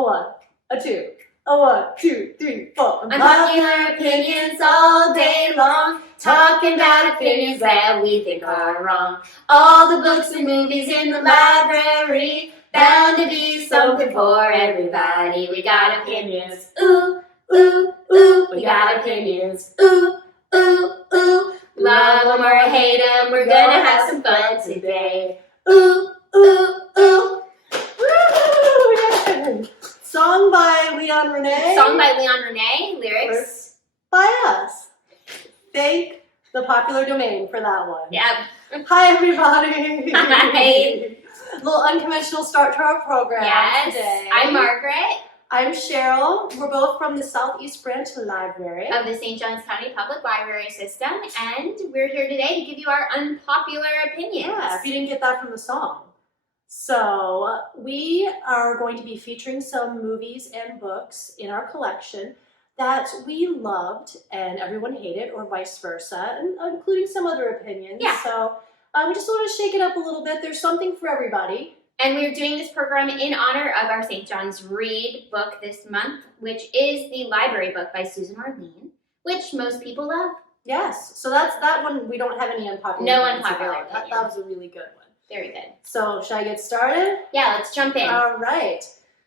A one, a two, a 1, 2, 3, 4. Unpopular opinions all day long, talking about opinions that we think are wrong. All the books and movies in the library, bound to be something for everybody. We got opinions, ooh, ooh, ooh. We got opinions, ooh, ooh, ooh. Love them or hate them, we're gonna have some fun today. Ooh, ooh, ooh. Woo! Song by Leon Renee. Song by Leon Renee, lyrics by us. Thank the popular domain for that one. Yep. Hi, everybody. Hi. A little unconventional start to our program today. I'm Margaret. I'm Cheryl. We're both from the Southeast Branch Library of the St. Johns County Public Library System, and we're here today to give you our unpopular opinions. Yeah, if you didn't get that from the song. So we are going to be featuring some movies and books in our collection that we loved and everyone hated, or vice versa, and including some other opinions. Yeah. So we just want to shake it up a little bit. There's something for everybody. And we're doing this program in honor of our St. John's Read book this month, which is the library book by Susan Orlean, which most people love. Yes. So that's that one. We don't have any unpopular. No unpopular. That was a really good one. Very good. So should I get started? Yeah, let's jump in. All right.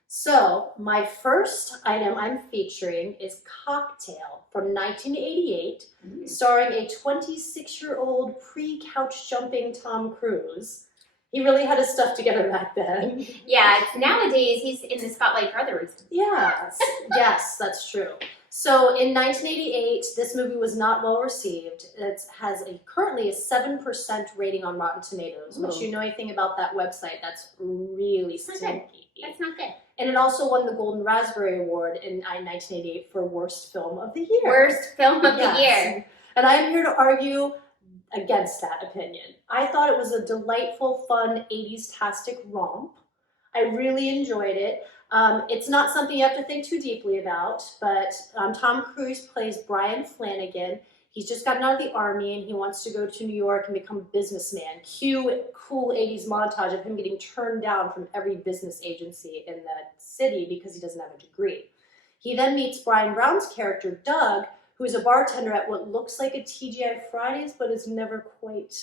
So my first item I'm featuring is Cocktail from 1988, starring a 26-year-old pre-couch jumping Tom Cruise. He really had his stuff together back then. Yeah, nowadays he's in the spotlight for other reasons. Yes, yes, that's true. So in 1988, this movie was not well received. It has currently a 7% rating on Rotten Tomatoes, which you know anything about that website, that's really stinky. That's not good. And it also won the Golden Raspberry Award in 1988 for Worst Film of the Year. Worst Film of the Year. And I am here to argue against that opinion. I thought it was a delightful, fun 80s-tastic romp. I really enjoyed it. It's not something you have to think too deeply about, but Tom Cruise plays Brian Flanagan. He's just gotten out of the army and he wants to go to New York and become a businessman. Cue cool 80s montage of him getting turned down from every business agency in the city because he doesn't have a degree. He then meets Brian Brown's character, Doug, who's a bartender at what looks like a TGI Fridays, but is never quite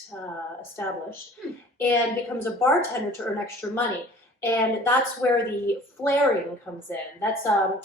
established, and becomes a bartender to earn extra money. And that's where the flaring comes in. That's a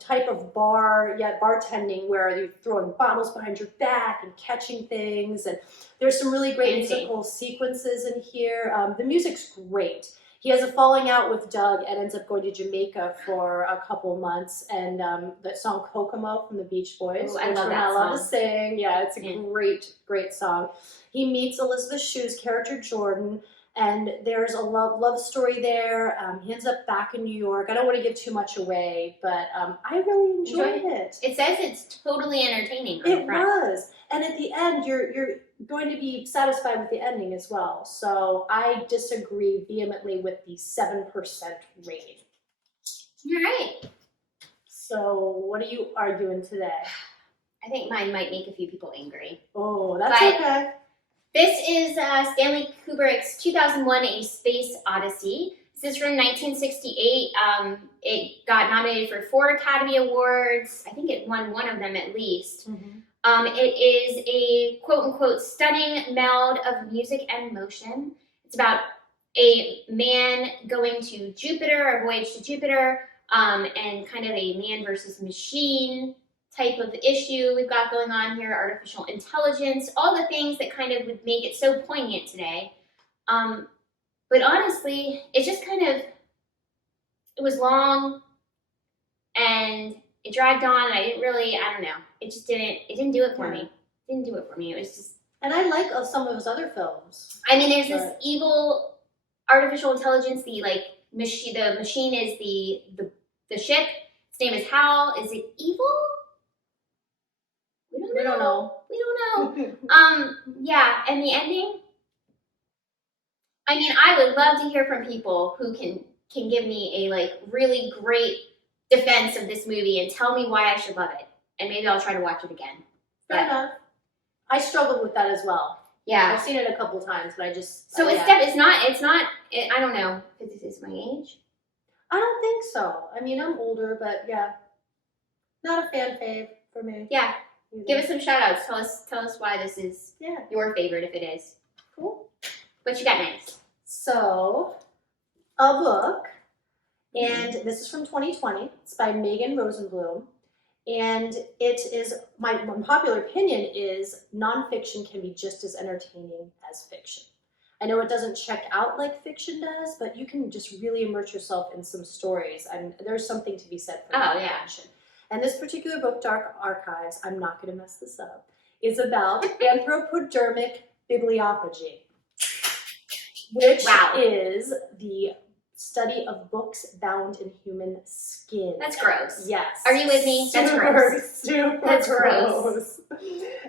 type of bartending where you're throwing bottles behind your back and catching things. And there's some really great musical sequences in here. The music's great. He has a falling out with Doug and ends up going to Jamaica for a couple months. And that song Kokomo from the Beach Boys, which I love to sing. Yeah, it's a great, great song. He meets Elizabeth Shue's character, Jordan, and there's a love story there. He ends up back in New York. I don't want to give too much away, but I really enjoyed it. It says it's totally entertaining. It was. And at the end, you're going to be satisfied with the ending as well. So I disagree vehemently with the 7% rating. You're right. So what are you arguing today? I think mine might make a few people angry. Oh, that's okay. This is Stanley Kubrick's 2001 A Space Odyssey. This is from 1968. It got nominated for 4 Academy Awards. I think it won one of them at least. It is a quote-unquote stunning meld of music and motion. It's about a man going to Jupiter, a voyage to Jupiter, and kind of a man versus machine type of issue we've got going on here, artificial intelligence, all the things that kind of would make it so poignant today. But honestly, it just kind of, it was long and it dragged on and I don't know. It didn't do it for me. It didn't do it for me. It was just. And I like some of his other films. I mean, there's this evil artificial intelligence, the machine is the ship. Its name is Hal. Is it evil? We don't know. Yeah, and the ending. I mean, I would love to hear from people who can give me a really great defense of this movie and tell me why I should love it. And maybe I'll try to watch it again. Fair enough. I struggled with that as well. Yeah. I've seen it a couple times, but I just... So it's not, I don't know. Is my age? I don't think so. I mean, I'm older, but yeah, not a fan fave for me. Yeah. either. Give us some shout outs. Tell us why this is Yeah, your favorite if it is. cool. What you got next? So, a book, and this is from 2020. It's by Megan Rosenblum. And it is, my unpopular opinion is nonfiction can be just as entertaining as fiction. I know it doesn't check out like fiction does, but you can just really immerse yourself in some stories. And there's something to be said for nonfiction. And this particular book, Dark Archives, I'm not going to mess this up, is about anthropodermic bibliopagy, which is the study of books bound in human skin. That's gross. Yes. Are you with me? That's gross. Super That's gross.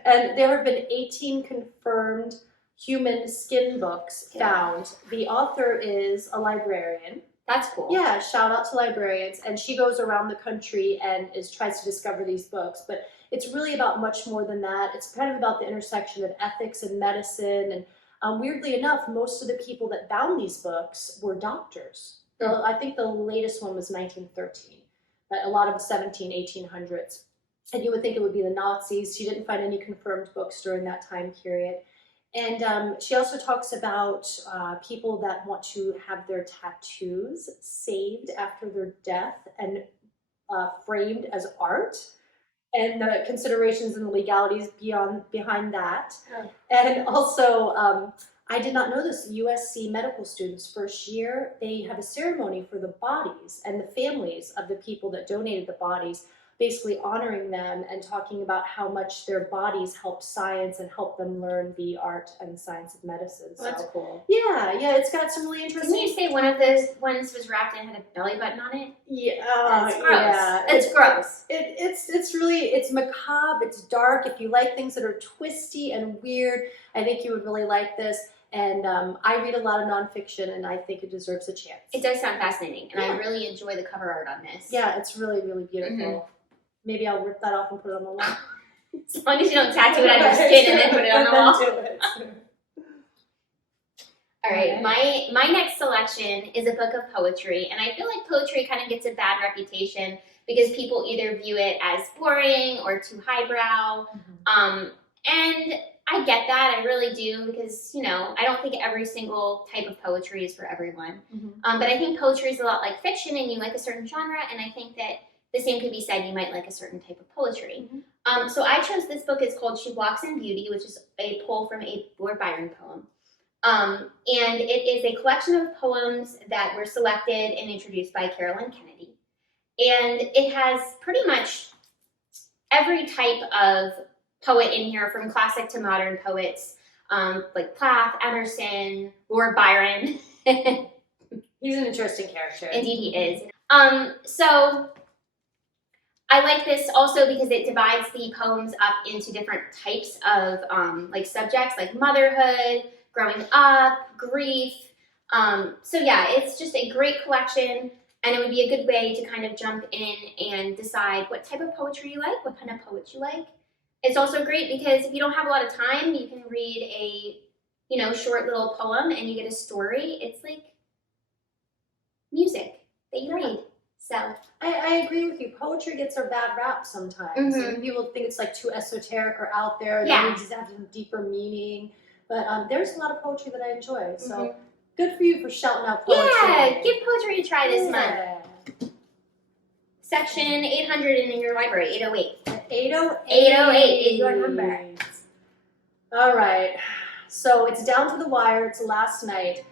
And there have been 18 confirmed human skin books found. The author is a librarian. That's cool. Yeah, shout out to librarians. And she goes around the country and tries to discover these books. But it's really about much more than that. It's kind of about the intersection of ethics and medicine. And weirdly enough, most of the people that bound these books were doctors. I think the latest one was 1913, but a lot of 1800s. And you would think it would be the Nazis. She didn't find any confirmed books during that time period. And she also talks about people that want to have their tattoos saved after their death and framed as art, and the considerations and the legalities behind that. Oh. And also, I did not know this, USC medical students, first year, they have a ceremony for the bodies and the families of the people that donated the bodies, basically honoring them and talking about how much their bodies help science and help them learn the art and science of medicine. So, that's cool. Yeah, it's got some really interesting. Didn't you say one of those ones was wrapped and had a belly button on it? Yeah, that's gross. Yeah. It's gross. It's macabre. It's dark. If you like things that are twisty and weird, I think you would really like this. And I read a lot of nonfiction, and I think it deserves a chance. It does sound fascinating, and I really enjoy the cover art on this. Yeah, it's really, really beautiful. Mm-hmm. Maybe I'll rip that off and put it on the wall. As long as you don't tattoo it on your skin and then put it on the wall. All right, my next selection is a book of poetry, and I feel like poetry kind of gets a bad reputation because people either view it as boring or too highbrow. And I get that, I really do, because, I don't think every single type of poetry is for everyone. But I think poetry is a lot like fiction, and you like a certain genre, and I think that the same could be said, you might like a certain type of poetry. So I chose this book. It's called She Walks in Beauty, which is a pull from a Lord Byron poem. And it is a collection of poems that were selected and introduced by Carolyn Kennedy. And it has pretty much every type of poet in here, from classic to modern poets, like Plath, Emerson, Lord Byron. He's an interesting character. Indeed he is. So I like this also because it divides the poems up into different types of like subjects, like motherhood, growing up, grief. So yeah, it's just a great collection, and it would be a good way to kind of jump in and decide what type of poetry you like, what kind of poets you like. It's also great because if you don't have a lot of time, you can read a, short little poem and you get a story. It's like music that you read. So I agree with you. Poetry gets a bad rap sometimes. People think it's like too esoteric or out there. Yeah. It needs to have some deeper meaning. But there's a lot of poetry that I enjoy. So good for you for shouting out poetry. Yeah, give poetry a try this month. Section 800 in your library, 808. 808 is your number. All right. So it's down to the wire. It's last night.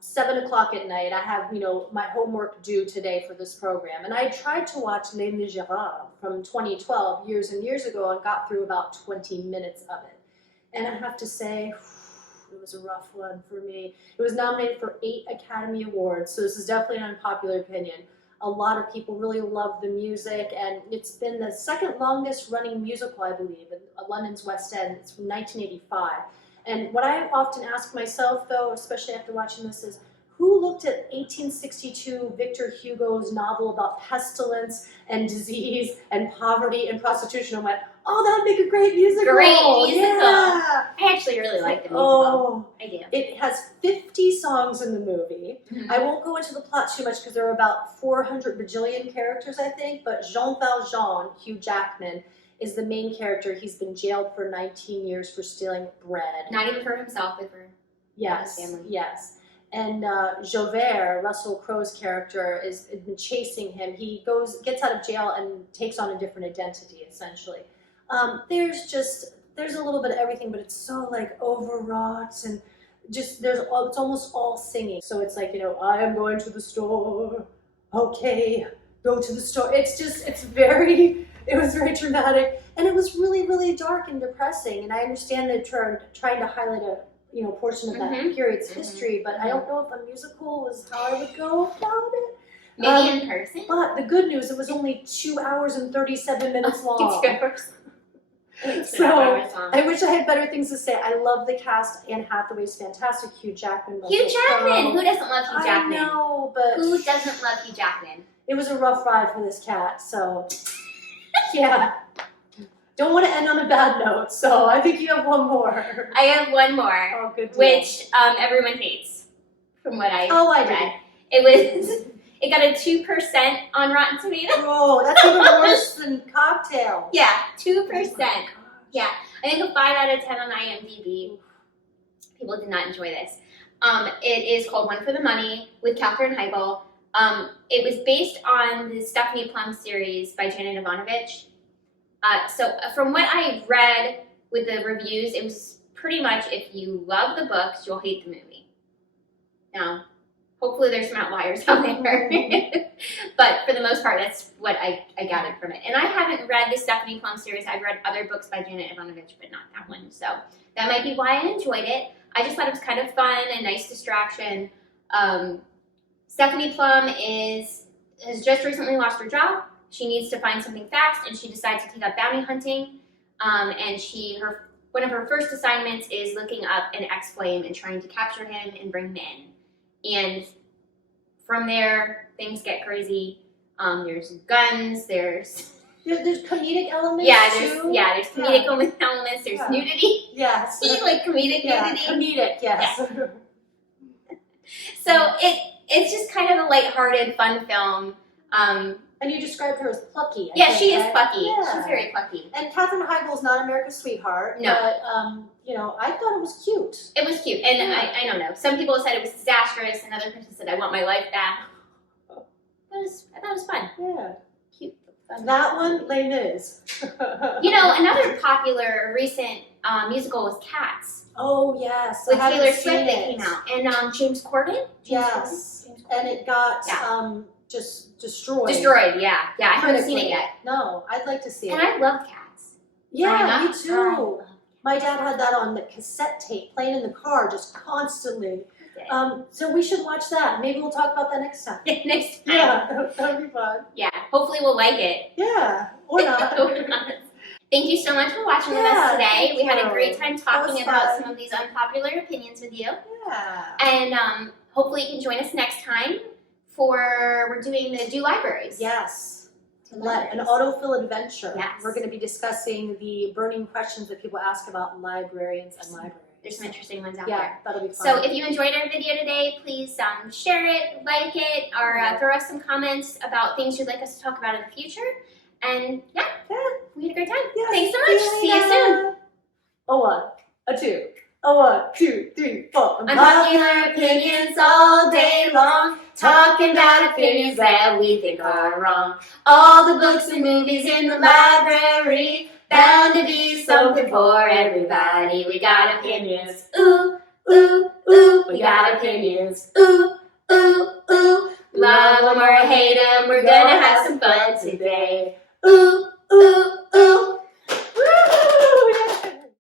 7 o'clock at night. I have, my homework due today for this program. And I tried to watch Les Miserables from 2012, years and years ago, and got through about 20 minutes of it. And I have to say, it was a rough one for me. It was nominated for 8 Academy Awards, so this is definitely an unpopular opinion. A lot of people really love the music, and it's been the second longest running musical, I believe, in London's West End. It's from 1985. And what I often ask myself, though, especially after watching this, is who looked at 1862 Victor Hugo's novel about pestilence and disease and poverty and prostitution and went, Oh, that would make a great musical. Great musical. Yeah. I actually really like the musical. Oh, I do. it has 50 songs in the movie. Mhm. I won't go into the plot too much because there are about 400 bajillion characters, I think. But Jean Valjean, Hugh Jackman, is the main character. He's been jailed for 19 years for stealing bread. Not even for himself, but for Yes, his family. yes. And Javert, Russell Crowe's character, is been chasing him. He gets out of jail and takes on a different identity, essentially. There's a little bit of everything, but it's so like overwrought and just it's almost all singing. So it's like, I am going to the store. Okay, go to the store. It was very dramatic, and it was really, really dark and depressing. And I understand they're trying to highlight a portion of that period's history, but I don't know if a musical was how I would go about it. Maybe in person. But the good news, it was only 2 hours and 37 minutes long. 2 hours. So I wish I had better things to say. I love the cast. Anne Hathaway's fantastic. Hugh Jackman. Hugh Jackman. Who doesn't love Hugh Jackman? I know, but who doesn't love Hugh Jackman? It was a rough ride for this cat. So yeah, don't want to end on a bad note. So I think you have one more. I have one more, Oh, good deal. which everyone hates, from what I read. It got a 2% on Rotten Tomatoes. Oh, that's even worse than Cocktail. Yeah, 2%. Oh my gosh. Yeah, I think a 5 out of 10 on IMDb. People did not enjoy this. It is called One for the Money with Katherine Heigl. It was based on the Stephanie Plum series by Janet Ivanovich. So from what I read with the reviews, it was pretty much if you love the books, you'll hate the movie. Now, hopefully there's some outliers out there. But for the most part, that's what I gathered from it. And I haven't read the Stephanie Plum series. I've read other books by Janet Ivanovich, but not that one. So that might be why I enjoyed it. I just thought it was kind of fun and nice distraction. Stephanie Plum has just recently lost her job. She needs to find something fast, and she decides to take up bounty hunting. And one of her first assignments is looking up an ex-flame and trying to capture him and bring him in. And from there, things get crazy. There's guns. There's comedic elements. There's comedic elements. There's nudity. Yes. Like comedic nudity. Comedic. Yes. Yeah. So it's just kind of a lighthearted, fun film. And you described her as plucky. She is plucky. Yeah. She's very plucky. And Katherine Heigl is not America's sweetheart. No. But, I thought it was cute. It was cute. And I don't know. Some people said it was disastrous, and other people said, I want my life back. I thought it was fun. Yeah. Cute. Fun. That one, Les Mis. Another popular recent musical was Cats. Oh, yes. With Taylor Swift that came out. And James Corden? Yes. And it got just destroyed. Destroyed, yeah. Yeah, I haven't seen it yet. No, I'd like to see it. And I love Cats. Yeah, me too. My dad had that on the cassette tape, playing in the car just constantly. So we should watch that. Maybe we'll talk about that next time. Next time. Yeah, that would be fun. Yeah, hopefully we'll like it. Yeah, or not. Thank you so much for watching with us today. We had a you. great time talking about some of these unpopular opinions with you. Yeah. And hopefully you can join us next time we're doing the Do Libraries. Yes. An autofill adventure. Yes. We're going to be discussing the burning questions that people ask about librarians and libraries. There's some interesting ones out there. there. That'll be fun. So if you enjoyed our video today, please share it, like it, or throw us some comments about things you'd like us to talk about in the future. And we had a great time. Yes. Thanks so much. See you soon. A 1, a 2, a 1, 2, 3, 4. Unpopular opinions all day long, talking about opinions that we think are wrong. All the books and movies in the library, bound to be something for everybody. We got opinions. Ooh, ooh, ooh. We got opinions. Ooh, ooh, ooh. Love them or hate them, we're gonna have some fun today.